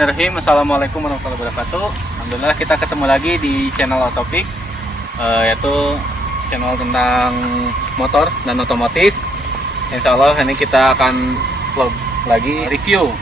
Bismillahirrahmanirrahim. Assalamualaikum warahmatullahi wabarakatuh. Alhamdulillah kita ketemu lagi di channel Autopic, yaitu channel tentang motor dan otomotif. Insya Allah ini kita akan vlog lagi review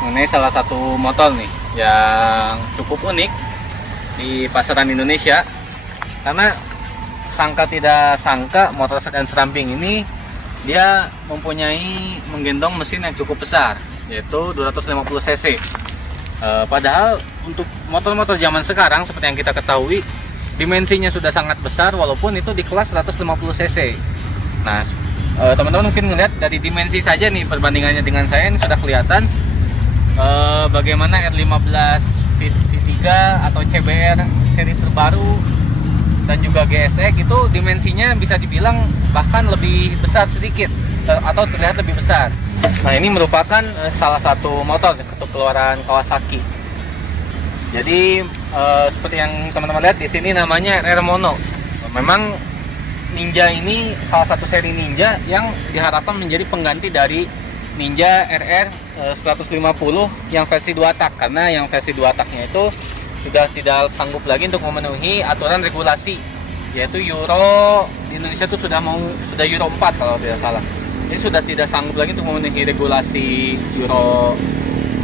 mengenai salah satu motor nih yang cukup unik di pasaran Indonesia. Karena sangka tidak sangka motor sedan seramping ini dia mempunyai menggendong mesin yang cukup besar, yaitu 250 cc. Padahal untuk motor-motor zaman sekarang seperti yang kita ketahui, dimensinya sudah sangat besar walaupun itu di kelas 150 cc. Nah, teman-teman mungkin melihat dari dimensi saja nih, perbandingannya dengan saya ini sudah kelihatan bagaimana R15 V3 atau CBR seri terbaru dan juga GSX itu dimensinya bisa dibilang bahkan lebih besar sedikit atau terlihat lebih besar. Nah, ini merupakan salah satu motor keluaran Kawasaki. Jadi seperti yang teman-teman lihat di sini namanya RR Mono. Memang Ninja ini salah satu seri Ninja yang diharapkan menjadi pengganti dari Ninja RR 150 yang versi 2 tak, karena yang versi 2 taknya itu sudah tidak sanggup lagi untuk memenuhi aturan regulasi, yaitu Euro di Indonesia itu sudah Euro 4 kalau tidak salah. Jadi sudah tidak sanggup lagi untuk memenuhi regulasi Euro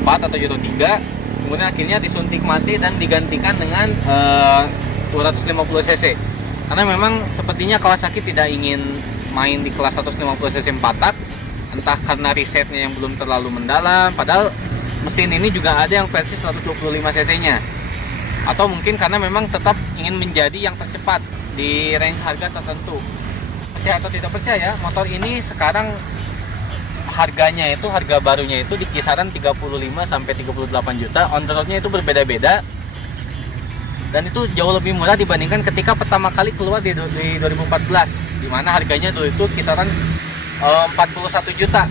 4 atau Euro 3. Kemudian akhirnya disuntik mati dan digantikan dengan 250 cc. Karena memang sepertinya Kawasaki tidak ingin main di kelas 150 cc 4 tak, entah karena risetnya yang belum terlalu mendalam, padahal mesin ini juga ada yang versi 125 cc nya. Atau mungkin karena memang tetap ingin menjadi yang tercepat di range harga tertentu. Percaya atau tidak percaya, motor ini sekarang harganya itu, harga barunya itu di kisaran 35 sampai 38 juta. On the road-nya itu berbeda-beda. Dan itu jauh lebih murah dibandingkan ketika pertama kali keluar di 2014, di mana harganya dulu itu kisaran 41 juta.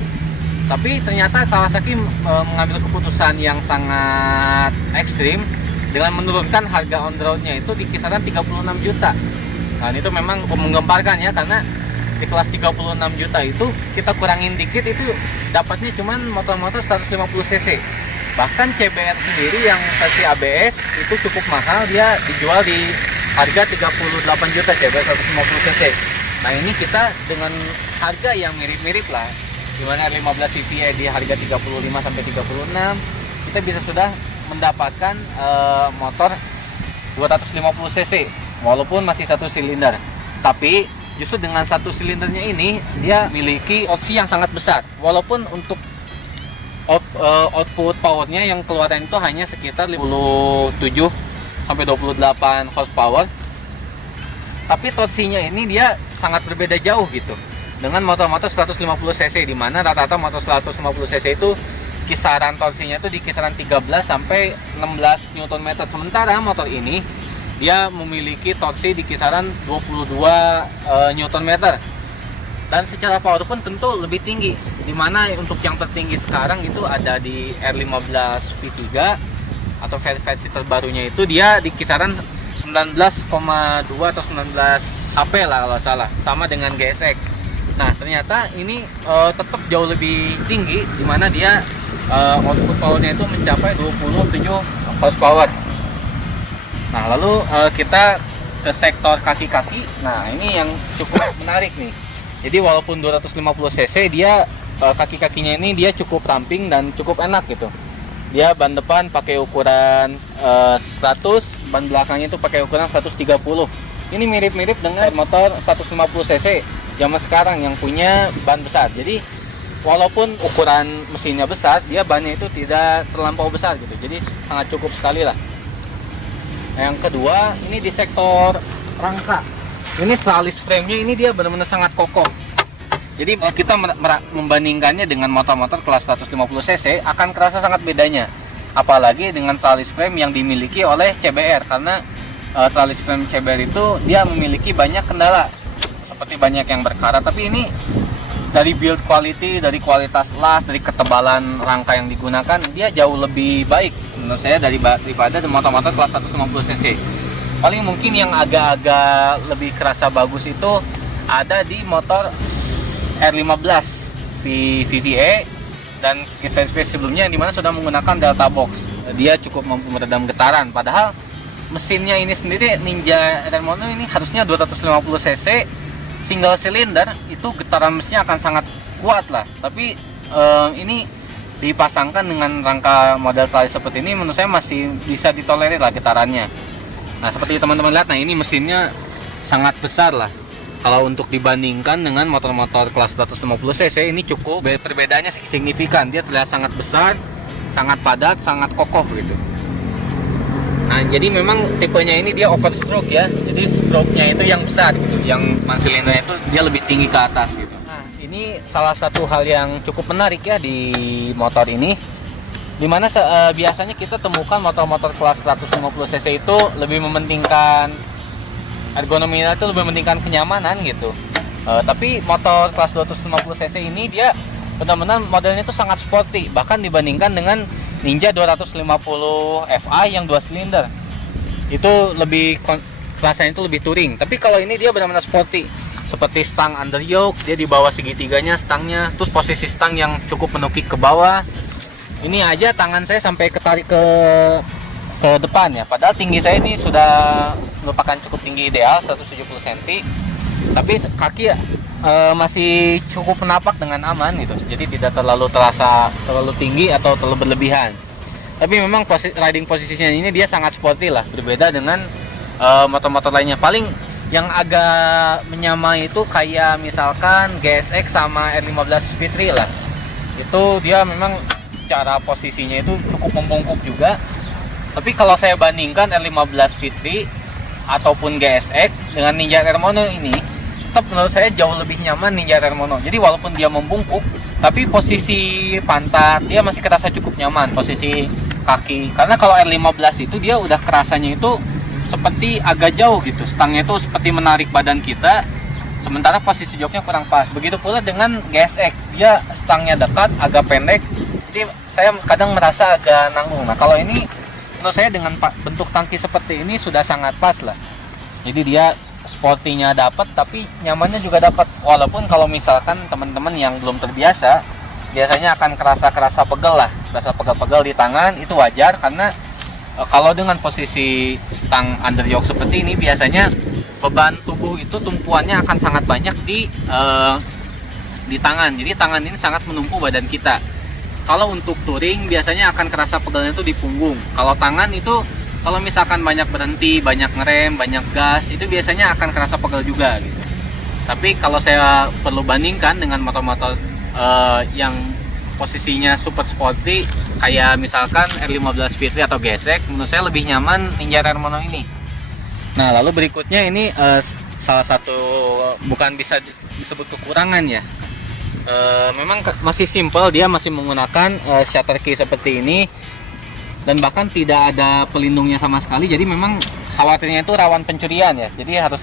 Tapi ternyata Kawasaki mengambil keputusan yang sangat ekstrim dengan menurunkan harga on the road-nya itu di kisaran 36 juta. Nah, itu memang menggemparkan ya, karena di kelas 36 juta itu kita kurangin dikit itu dapatnya cuman motor-motor 150 cc. Bahkan CBR sendiri yang versi ABS itu cukup mahal, dia dijual di harga 38 juta CBR 150 cc. Nah, ini kita dengan harga yang mirip-mirip lah, dimana 15 CVA di harga 35 sampai 36, kita bisa sudah mendapatkan motor 250 cc walaupun masih satu silinder. Tapi justru dengan satu silindernya ini dia memiliki opsi yang sangat besar, walaupun untuk output powernya yang keluaran itu hanya sekitar 57 sampai 28 horsepower, tapi torsinya ini dia sangat berbeda jauh gitu dengan motor-motor 150 cc, di mana rata-rata motor 150 cc itu kisaran torsinya itu di kisaran 13 sampai 16 Nm. Sementara motor ini dia memiliki torsi di kisaran 22 Nm. Dan secara power pun tentu lebih tinggi, dimana untuk yang tertinggi sekarang itu ada di R15 V3 atau versi terbarunya itu dia di kisaran 19,2 atau 19 HP lah kalau salah, sama dengan GSX. Nah, ternyata ini tetap jauh lebih tinggi, dimana dia output powernya itu mencapai 27 horsepower. Nah, lalu kita ke sektor kaki-kaki. Nah, ini yang cukup menarik nih. Jadi walaupun 250 cc, dia kaki-kakinya ini dia cukup ramping dan cukup enak gitu. Dia ban depan pakai ukuran 100, ban belakangnya itu pakai ukuran 130. Ini mirip-mirip dengan motor 150 cc zaman sekarang yang punya ban besar. Jadi walaupun ukuran mesinnya besar, dia bannya itu tidak terlampau besar gitu. Jadi sangat cukup sekali lah. Yang kedua, ini di sektor rangka. Ini tralis frame-nya ini dia benar-benar sangat kokoh. Jadi kalau kita membandingkannya dengan motor-motor kelas 150 cc akan kerasa sangat bedanya. Apalagi dengan tralis frame yang dimiliki oleh CBR, karena tralis frame CBR itu dia memiliki banyak kendala, seperti banyak yang berkarat. Tapi ini dari build quality, dari kualitas las, dari ketebalan rangka yang digunakan, dia jauh lebih baik menurut saya daripada motor-motor kelas 150 cc. Paling mungkin yang agak-agak lebih kerasa bagus itu ada di motor R15 VVA dan versi sebelumnya yang dimana sudah menggunakan Delta Box. dia cukup mampu meredam getaran. Padahal mesinnya ini sendiri Ninja Air Mono ini harusnya 250 cc single cylinder, itu getaran mesinnya akan sangat kuat lah. Tapi ini dipasangkan dengan rangka model kali seperti ini, menurut saya masih bisa ditolerir lah getarannya. Nah seperti teman-teman lihat, nah ini mesinnya sangat besar lah. Kalau untuk dibandingkan dengan motor-motor kelas 150 cc ini cukup perbedaannya signifikan. Dia terlihat sangat besar, sangat padat, sangat kokoh gitu. Nah jadi memang tipenya ini dia overstroke ya. Jadi stroke-nya itu yang besar gitu, yang man-silindernya itu dia lebih tinggi ke atas gitu. Nah ini salah satu hal yang cukup menarik ya di motor ini, dimana biasanya kita temukan motor-motor kelas 150 cc itu lebih mementingkan ergonominya, itu lebih mementingkan kenyamanan gitu. Tapi motor kelas 250 cc ini dia benar-benar modelnya itu sangat sporty, bahkan dibandingkan dengan Ninja 250 FA yang 2 silinder. Itu lebih rasanya itu lebih touring. Tapi kalau ini dia benar-benar sporty, seperti stang under yoke, dia di bawah segitiganya stangnya, terus posisi stang yang cukup menukik ke bawah. Ini aja tangan saya sampai ketarik ke depan ya, padahal tinggi saya ini sudah merupakan cukup tinggi ideal 170 cm, tapi kaki masih cukup menapak dengan aman gitu, jadi tidak terlalu terasa terlalu tinggi atau terlalu berlebihan. Tapi memang riding posisinya ini dia sangat sporty lah, berbeda dengan motor-motor lainnya. Paling yang agak menyamai itu kayak misalkan GSX sama R15 V3 lah, itu dia memang secara posisinya itu cukup membungkuk juga. Tapi kalau saya bandingkan R15 V3 ataupun GSX dengan Ninja Air Mono ini, tetap menurut saya jauh lebih nyaman Ninja Air Mono. Jadi walaupun dia membungkuk, tapi posisi pantat dia masih kerasa cukup nyaman, posisi kaki. Karena kalau R15 itu dia udah kerasanya itu seperti agak jauh gitu, stangnya itu seperti menarik badan kita, sementara posisi joknya kurang pas. Begitu pula dengan GSX, dia stangnya dekat, agak pendek, jadi saya kadang merasa agak nanggung. Nah kalau ini menurut saya dengan bentuk tangki seperti ini sudah sangat pas lah. Jadi dia sportinya dapat, tapi nyamannya juga dapat. Walaupun kalau misalkan teman-teman yang belum terbiasa, biasanya akan kerasa pegel lah, kerasa pegel-pegel di tangan. Itu wajar karena kalau dengan posisi stang under yoke seperti ini, biasanya beban tubuh itu tumpuannya akan sangat banyak di tangan. Jadi tangan ini sangat menumpu badan kita. Kalau untuk touring biasanya akan kerasa pegelnya itu di punggung. Kalau tangan itu kalau misalkan banyak berhenti, banyak ngerem, banyak gas, itu biasanya akan kerasa pegel juga gitu. Tapi kalau saya perlu bandingkan dengan motor-motor yang posisinya super sporty kayak misalkan R15 V3 atau GSX, menurut saya lebih nyaman Ninja Air Mono ini. Nah lalu berikutnya ini salah satu bukan bisa disebut kekurangan ya. Memang masih simple, dia masih menggunakan shutter key seperti ini, dan bahkan tidak ada pelindungnya sama sekali. Jadi memang khawatirnya itu rawan pencurian ya, jadi harus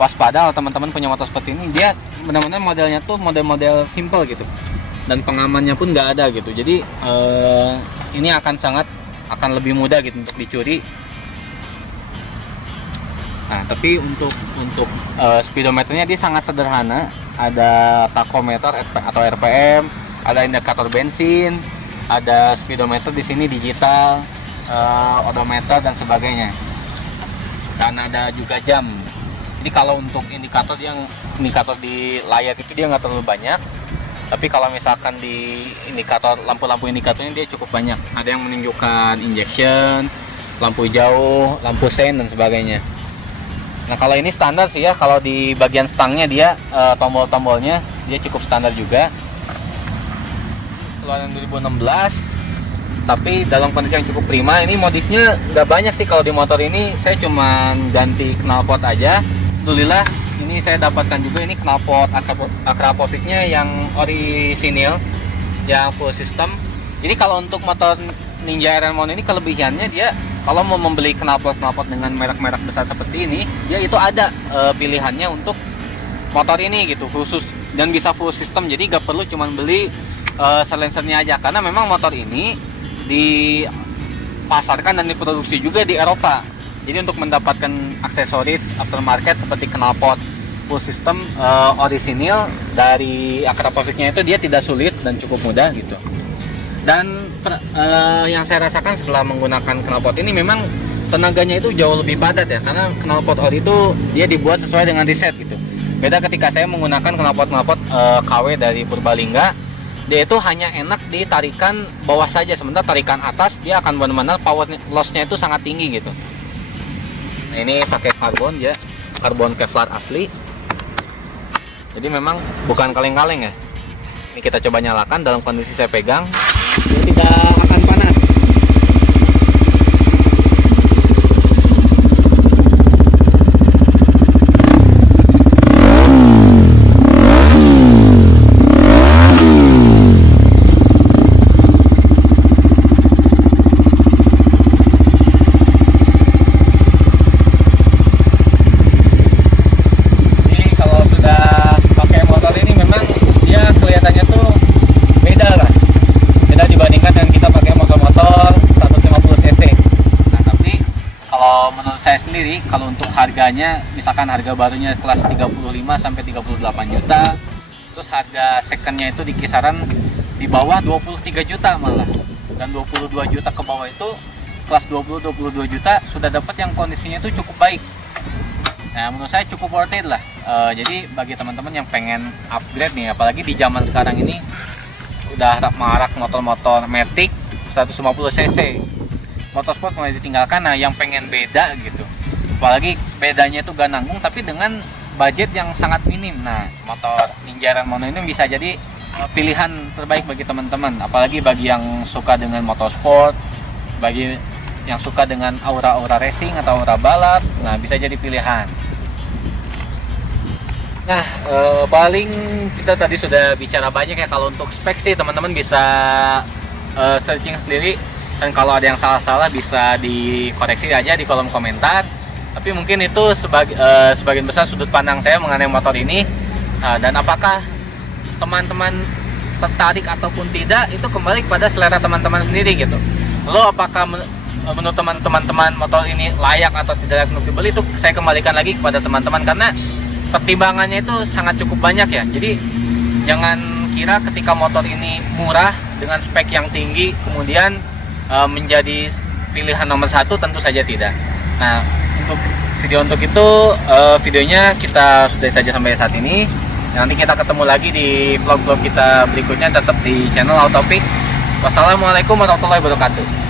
waspada kalau teman-teman punya motor seperti ini. Dia benar-benar modelnya tuh model-model simple gitu, dan pengamannya pun nggak ada gitu. Jadi ini akan lebih mudah gitu untuk dicuri. Nah tapi untuk speedometernya dia sangat sederhana. Ada tachometer atau RPM, ada indikator bensin, ada speedometer di sini digital, odometer dan sebagainya. Dan ada juga jam. Jadi kalau untuk indikator di layar itu dia nggak terlalu banyak. Tapi kalau misalkan di indikator, lampu-lampu indikatornya dia cukup banyak. Ada yang menunjukkan injection, lampu jauh, lampu sein dan sebagainya. Nah kalau ini standar sih ya, kalau di bagian stangnya dia tombol-tombolnya dia cukup standar juga. Keluaran 2016, tapi dalam kondisi yang cukup prima. Ini modifnya nggak banyak sih kalau di motor ini, saya cuma ganti knalpot aja. Alhamdulillah ini saya dapatkan juga ini knalpot Akrapovic-nya yang orisinil, yang full system. Jadi kalau untuk motor Ninja Air Mono ini kelebihannya dia kalau mau membeli knalpot dengan merek-merek besar seperti ini, dia itu ada pilihannya untuk motor ini gitu khusus, dan bisa full system. Jadi gak perlu cuman beli silencernya aja, karena memang motor ini dipasarkan dan diproduksi juga di Eropa. Jadi untuk mendapatkan aksesoris aftermarket seperti knalpot full system orisinil dari Akrapovic-nya itu dia tidak sulit dan cukup mudah gitu. Yang saya rasakan setelah menggunakan knalpot ini memang tenaganya itu jauh lebih padat ya, karena knalpot ori itu dia dibuat sesuai dengan riset gitu. Beda ketika saya menggunakan knalpot KW dari Purbalingga, dia itu hanya enak di tarikan bawah saja, sementara tarikan atas dia akan benar-benar power loss-nya itu sangat tinggi gitu. Nah, ini pakai karbon ya, karbon Kevlar asli. Jadi memang bukan kaleng-kaleng ya. Ini kita coba nyalakan dalam kondisi saya pegang, dia tidak akan panas. Kalau untuk harganya, misalkan harga barunya kelas 35 sampai 38 juta, terus harga secondnya itu di kisaran di bawah 23 juta malah, dan 22 juta ke bawah itu kelas 20-22 juta sudah dapat yang kondisinya itu cukup baik. Nah, menurut saya cukup worth it lah. Jadi bagi teman-teman yang pengen upgrade nih, apalagi di zaman sekarang ini udah marak motor-motor Matic 150 cc, motorsport mulai ditinggalkan. Nah, yang pengen beda gitu, apalagi bedanya itu gak nanggung tapi dengan budget yang sangat minim. Nah, motor Ninja Mono ini bisa jadi pilihan terbaik bagi teman-teman, apalagi bagi yang suka dengan motorsport, bagi yang suka dengan aura-aura racing atau aura balap. Nah, bisa jadi pilihan. Nah, paling kita tadi sudah bicara banyak ya. Kalau untuk spek sih teman-teman bisa searching sendiri, dan kalau ada yang salah-salah bisa dikoreksi aja di kolom komentar. Tapi mungkin itu sebagian besar sudut pandang saya mengenai motor ini. Dan apakah teman-teman tertarik ataupun tidak, itu kembali kepada selera teman-teman sendiri gitu. Lalu apakah menurut teman-teman motor ini layak atau tidak layak untuk dibeli, itu saya kembalikan lagi kepada teman-teman, karena pertimbangannya itu sangat cukup banyak ya. Jadi jangan kira ketika motor ini murah dengan spek yang tinggi kemudian menjadi pilihan nomor satu, tentu saja tidak. Nah, untuk itu videonya kita sudah saja sampai saat ini. Nanti kita ketemu lagi di vlog-vlog kita berikutnya, tetap di channel Autopic. Wassalamualaikum warahmatullahi wabarakatuh.